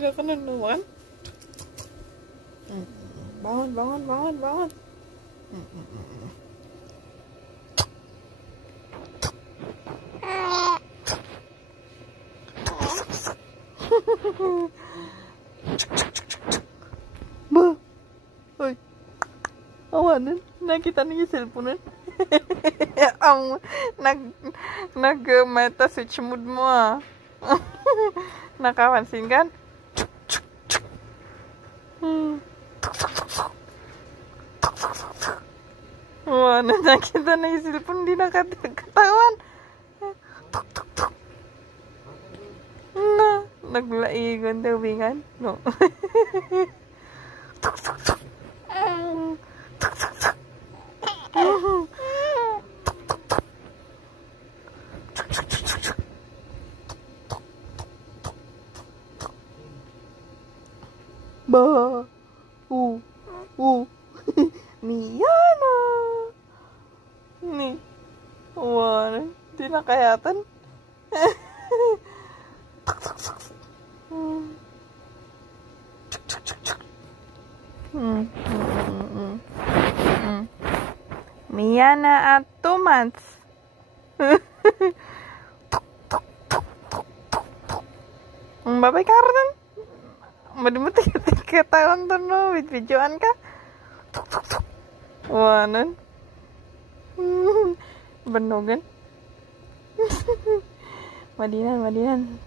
Tidak kena nuan. Bangun, bangun, bangun, bangun. Ba, oi, awanan, nakita niyo yung cellphone ang nag-meta switch mode mo ah. Nakapansin kan? Wah, nakita na yung cellphone, di nakatawan. Naglaigan daw bingan, no? Ba, Miana. Nih, wah, di nakayatan. Miana at 2 months. Babay kardan. Madi-mati ketahuan tuh no, videoan ka. Wanan. Benogan. Madinan.